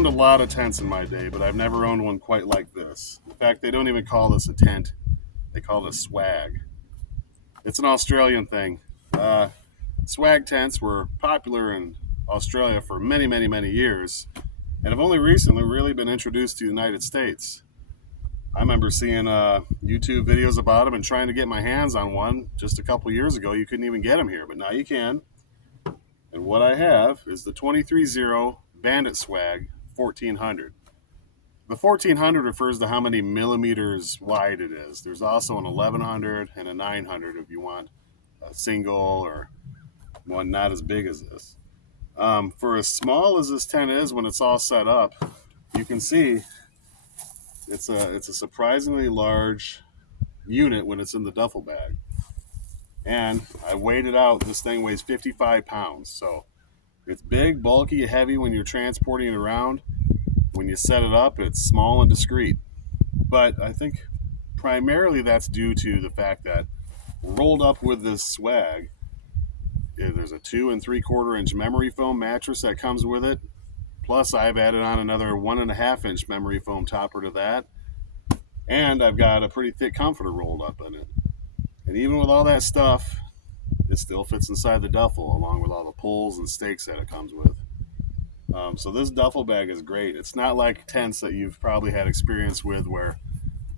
owned a lot of tents in my day, but I've never owned one quite like this. In fact, they don't even call this a tent. They call it a swag. It's an Australian thing. Swag tents were popular in Australia for many, many, many years, and have only recently really been introduced to the United States. I remember seeing YouTube videos about them and trying to get my hands on one just a couple years ago. You couldn't even get them here, but now you can. And what I have is the 23-0 Bandit Swag 1400. The 1400 refers to how many millimeters wide it is. There's also an 1100 and a 900 if you want a single or one not as big as this. For as small as this tent is when it's all set up, you can see it's a surprisingly large unit when it's in the duffel bag. And I weighed it out. This thing weighs 55 pounds. So it's big, bulky, heavy when you're transporting it around. When you set it up, it's small and discreet. But I think primarily that's due to the fact that rolled up with this swag, there's a 2 3/4 inch memory foam mattress that comes with it. Plus, I've added on another 1.5 inch memory foam topper to that. And I've got a pretty thick comforter rolled up in it. And even with all that stuff, it still fits inside the duffel along with all the pulls and stakes that it comes with. So this duffel bag is great. It's not like tents that you've probably had experience with where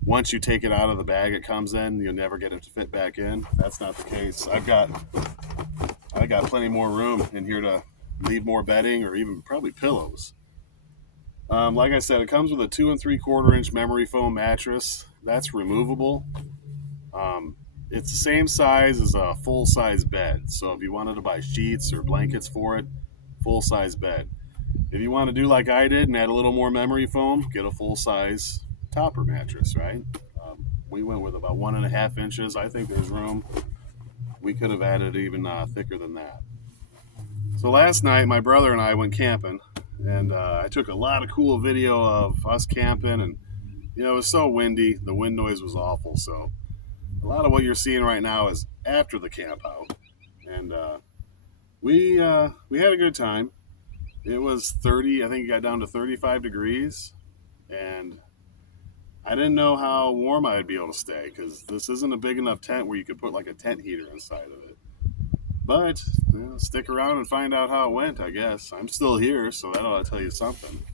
once you take it out of the bag it comes in, you'll never get it to fit back in. That's not the case. I got plenty more room in here to leave more bedding or even probably pillows. Like I said, it comes with a 2 3/4 inch memory foam mattress. That's removable. It's the same size as a full-size bed. So if you wanted to buy sheets or blankets for it, full-size bed. If you want to do like I did and add a little more memory foam, get a full-size topper mattress, right? We went with about 1.5 inches. I think there's room. We could have added even thicker than that. So last night, my brother and I went camping, and I took a lot of cool video of us camping, and it was so windy. The wind noise was awful, so a lot of what you're seeing right now is after the camp out. And we had a good time. It was 30, I think it got down to 35 degrees, and I didn't know how warm I'd be able to stay because this isn't a big enough tent where you could put like a tent heater inside of it. But stick around and find out how it went, I guess. I'm still here, so that ought to tell you something.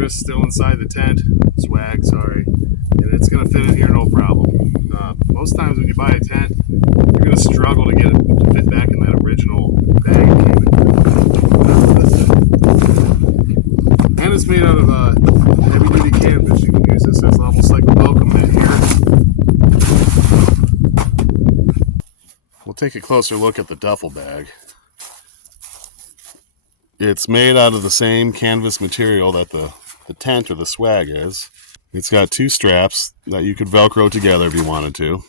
mattress still inside the tent, swag, sorry, and it's going to fit in here no problem. Most times when you buy a tent, you're going to struggle to get it to fit back in that original bag it came in. And it's made out of heavy-duty canvas. You can use this as almost like a welcome mat here. We'll take a closer look at the duffel bag. It's made out of the same canvas material that the tent or the swag is. It's got two straps that you could Velcro together if you wanted to.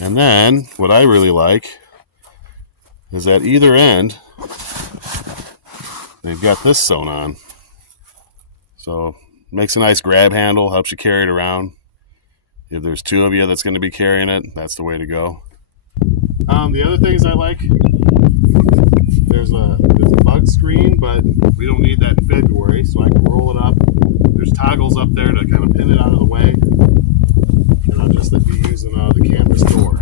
And then, what I really like is at either end, they've got this sewn on. So, makes a nice grab handle, helps you carry it around. If there's two of you that's going to be carrying it, that's the way to go. The other things I like, there's a bug screen, but we don't need that in February, so I can roll it up. There's toggles up there to kind of pin it out of the way. And I'll just be using the canvas door.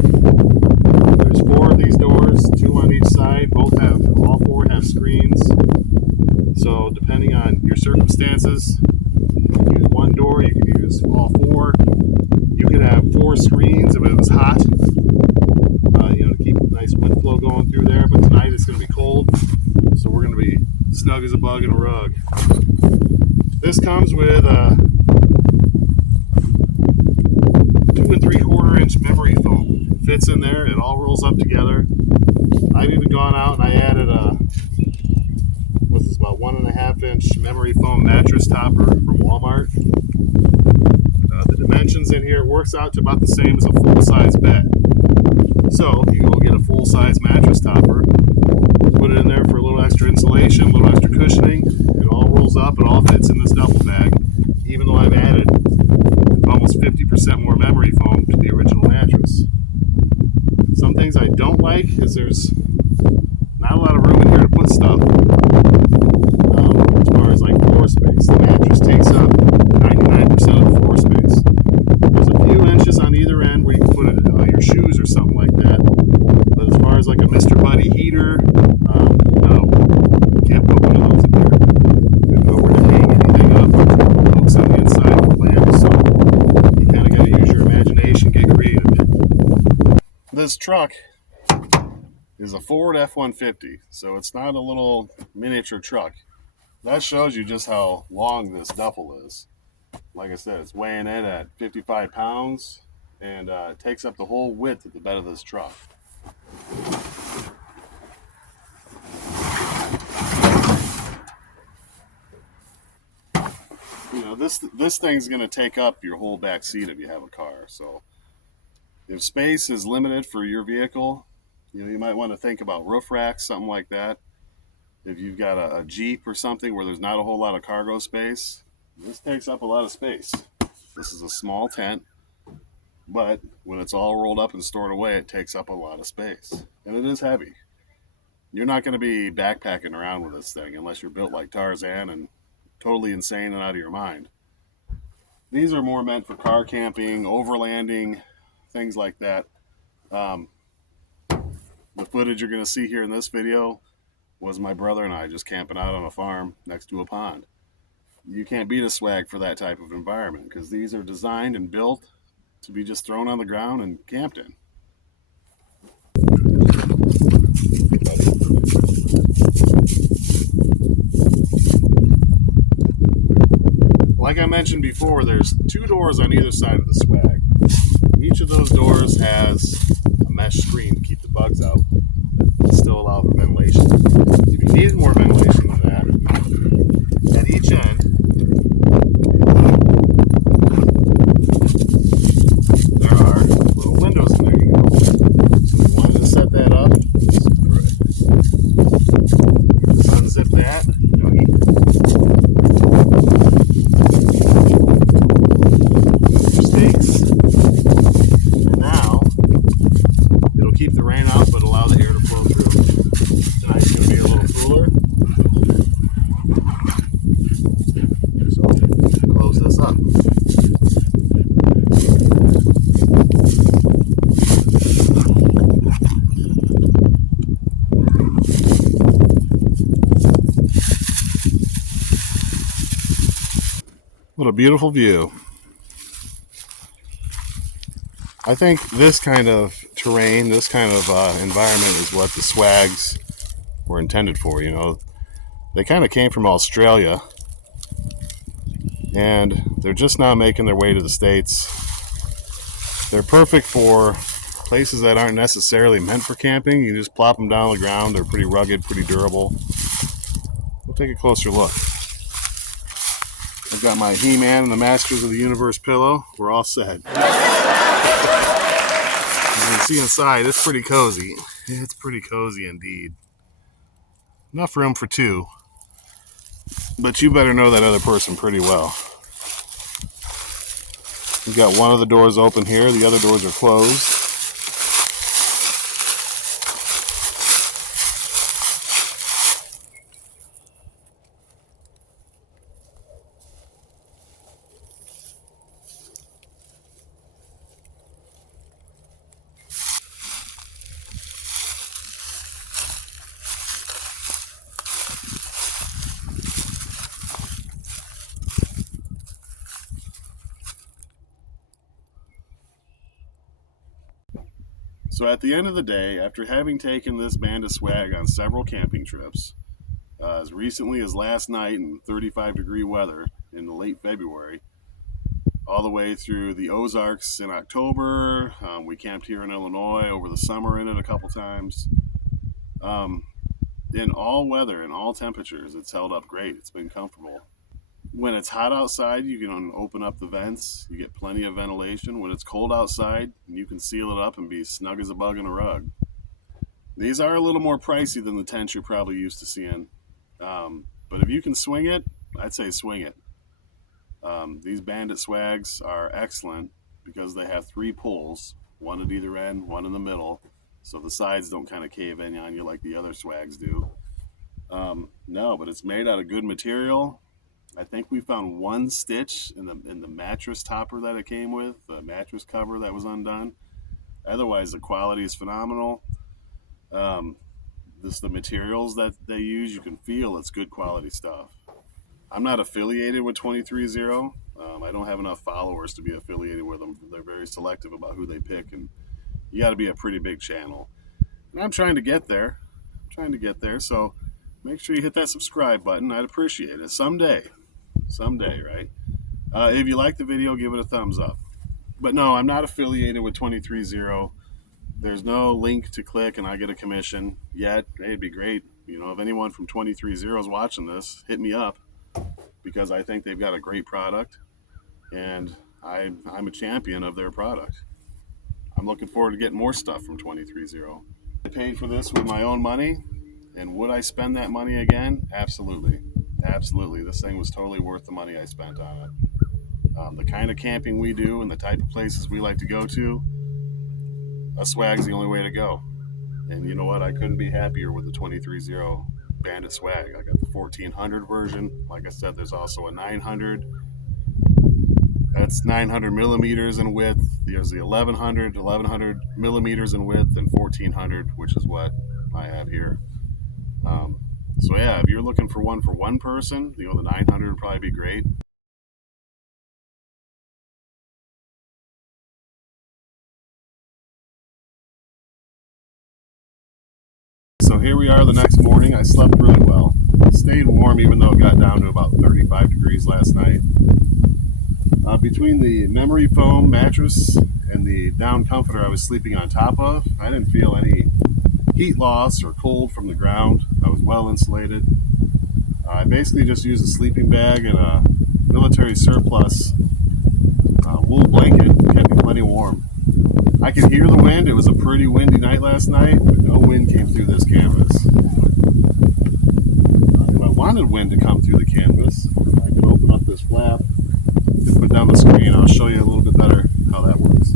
There's 4 of these doors, 2 on each side. All 4 have screens. So depending on your circumstances, you can use one door, you can use all 4. You could have 4 screens if it was hot. To keep nice wind flow going through there, but tonight it's going to be cold, so we're going to be snug as a bug in a rug. This comes with a 2 3/4 inch memory foam. It fits in there, it all rolls up together. I've even gone out and I added about 1.5 inch memory foam mattress topper from Walmart. The dimensions in here, it works out to about the same as a full-size bed. So you go get a full-size mattress topper, put it in there for a little extra insulation, a little extra cushioning. It all rolls up, it all fits in this duffel bag, even though I've added almost 50% more memory foam to the original mattress. Some things I don't like is there's not a lot of room in here to put stuff. As far as like floor space, the mattress takes up 99% of the floor space. There's a few inches on either end where you can put your shoes or something like that. But as far as like a Mr. Buddy heater, no, can't put one of those in there. There's nowhere to hang anything up. There's hooks on the inside of the lamp, so you kind of got to use your imagination, get creative. This truck is a Ford F-150, so it's not a little miniature truck. That shows you just how long this duffel is. Like I said, it's weighing in at 55 pounds, and it takes up the whole width of the bed of this truck. This thing's going to take up your whole back seat if you have a car. So if space is limited for your vehicle, you might want to think about roof racks, something like that. If you've got a Jeep or something where there's not a whole lot of cargo space, this takes up a lot of space. This is a small tent, but when it's all rolled up and stored away, it takes up a lot of space. And it is heavy. You're not going to be backpacking around with this thing unless you're built like Tarzan and totally insane and out of your mind. These are more meant for car camping, overlanding, things like that. The footage you're going to see here in this video was my brother and I just camping out on a farm next to a pond. You can't beat a swag for that type of environment because these are designed and built to be just thrown on the ground and camped in. Like I mentioned before, there's 2 doors on either side of the swag. Each of those doors has a mesh screen to keep the bugs out, but still allow for ventilation. If you need more ventilation than that, at each end, there are little windows in there you can open. So if you wanted to set that up, just unzip that. Keep the rain out, but allow the air to flow through. Tonight's going to be a little cooler. beautiful view. I think this kind of terrain, this kind of environment is what the swags were intended for. You know, they kind of came from Australia, and they're just now making their way to the States. They're perfect for places that aren't necessarily meant for camping. You just plop them down on the ground. They're pretty rugged, pretty durable. We'll take a closer look. I've got my He-Man and the Masters of the Universe pillow. We're all set. As you can see inside, it's pretty cozy. It's pretty cozy indeed. Enough room for two, but you better know that other person pretty well. We've got one of the doors open here. The other doors are closed. So at the end of the day, after having taken this Bandit Swag on several camping trips, as recently as last night in 35-degree weather in the late February, all the way through the Ozarks in October, we camped here in Illinois over the summer in it a couple times. In all weather, in all temperatures, it's held up great. It's been comfortable. When it's hot outside, you can open up the vents. You get plenty of ventilation. When it's cold outside, you can seal it up and be snug as a bug in a rug. These are a little more pricey than the tents you're probably used to seeing. But if you can swing it, I'd say swing it. These Bandit Swags are excellent because they have 3 pulls, one at either end, one in the middle, so the sides don't kind of cave in on you like the other Swags do. No, but it's made out of good material. I think we found one stitch in the mattress topper that it came with, the mattress cover that was undone. Otherwise, the quality is phenomenal. The materials that they use, you can feel it's good quality stuff. I'm not affiliated with 23-0. I don't have enough followers to be affiliated with them. They're very selective about who they pick, and you got to be a pretty big channel. And I'm trying to get there. So make sure you hit that subscribe button. I'd appreciate it. Someday, right? If you like the video, give it a thumbs up. But no, I'm not affiliated with 23-0. There's no link to click and I get a commission yet. Hey, it'd be great. You know, if anyone from 23-0 is watching this, hit me up because I think they've got a great product and I'm a champion of their product. I'm looking forward to getting more stuff from 23-0. I paid for this with my own money, and would I spend that money again? Absolutely. Absolutely. This thing was totally worth the money I spent on it. The kind of camping we do and the type of places we like to go to, a Swag's the only way to go. And you know what? I couldn't be happier with the 23-0 Bandit Swag. I got the 1400 version. Like I said, there's also a 900. That's 900 millimeters in width. There's the 1100 millimeters in width, and 1400, which is what I have here. So yeah, if you're looking for one person, you know, the 900 would probably be great. So here we are the next morning. I slept really well. Stayed warm even though it got down to about 35 degrees last night. Between the memory foam mattress and the down comforter I was sleeping on top of, I didn't feel any heat loss or cold from the ground. I was well insulated. I basically just used a sleeping bag and a military surplus wool blanket. Kept me plenty warm. I could hear the wind. It was a pretty windy night last night, but no wind came through this canvas. If I wanted wind to come through the canvas, I could open up this flap and put down the screen. I'll show you a little bit better how that works.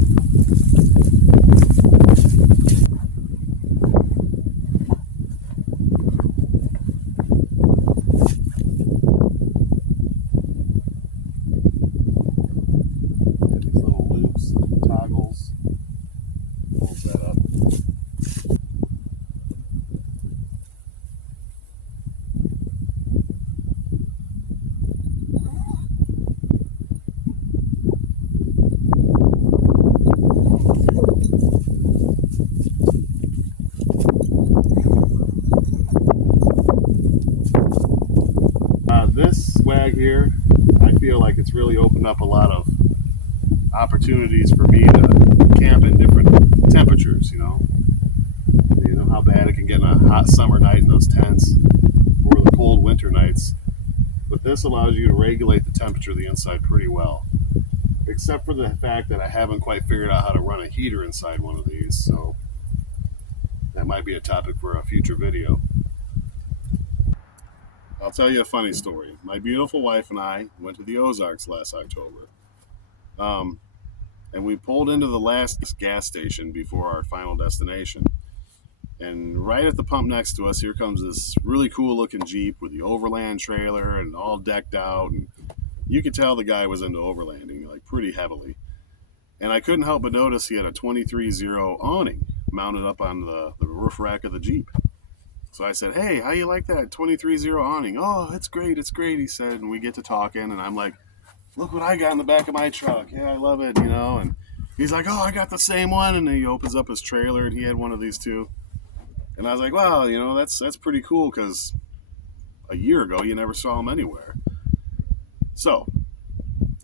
These little loops, toggles, holds that up. right here, I feel like it's really opened up a lot of opportunities for me to camp in different temperatures. You know how bad it can get on a hot summer night in those tents, or the cold winter nights. But this allows you to regulate the temperature of the inside pretty well, except for the fact that I haven't quite figured out how to run a heater inside one of these. So that might be a topic for a future video. I'll tell you a funny story. My beautiful wife and I went to the Ozarks last October. Um, and we pulled into the last gas station before our final destination. And right at the pump next to us, here comes this really cool looking Jeep with the overland trailer and all decked out. And you could tell the guy was into overlanding, like pretty heavily. And I couldn't help but notice he had a 23-0 awning mounted up on the roof rack of the Jeep. So I said, "Hey, how you like that 23-0 awning?" "Oh, it's great, he said. And we get to talking, and I'm like, "Look what I got in the back of my truck. Yeah, I love it, And he's like, "Oh, I got the same one." And then he opens up his trailer, and he had one of these too. And I was like, "Wow, that's pretty cool, because a year ago you never saw him anywhere." So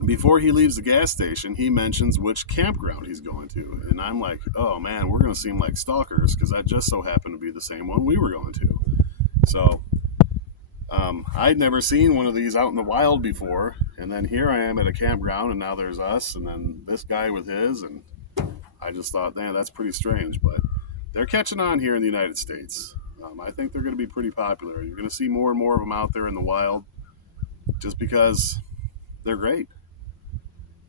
before he leaves the gas station, he mentions which campground he's going to. And I'm like, "Oh man, we're going to seem like stalkers," because that just so happened to be the same one we were going to. So I'd never seen one of these out in the wild before. And then here I am at a campground, and now there's us, and then this guy with his. And I just thought, man, that's pretty strange. But they're catching on here in the United States. I think they're going to be pretty popular. You're going to see more and more of them out there in the wild just because they're great.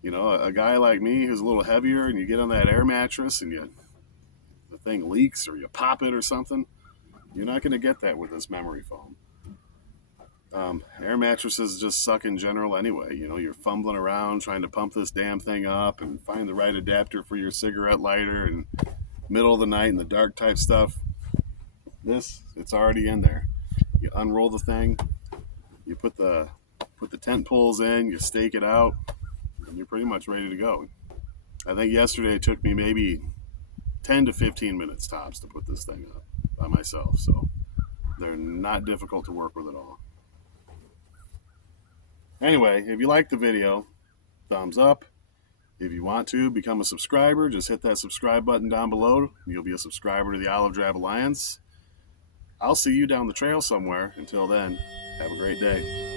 A guy like me who's a little heavier, and you get on that air mattress and the thing leaks or you pop it or something, you're not going to get that with this memory foam. Air mattresses just suck in general anyway. You're fumbling around trying to pump this damn thing up and find the right adapter for your cigarette lighter, and middle of the night in the dark type stuff. It's already in there. You unroll the thing, you put the tent poles in, you stake it out, and you're pretty much ready to go. I think yesterday it took me maybe 10 to 15 minutes tops to put this thing up by myself. So they're not difficult to work with at all. Anyway, if you like the video, thumbs up. If you want to become a subscriber, just hit that subscribe button down below. You'll be a subscriber to the Olive Drab Alliance. I'll see you down the trail somewhere. Until then, have a great day.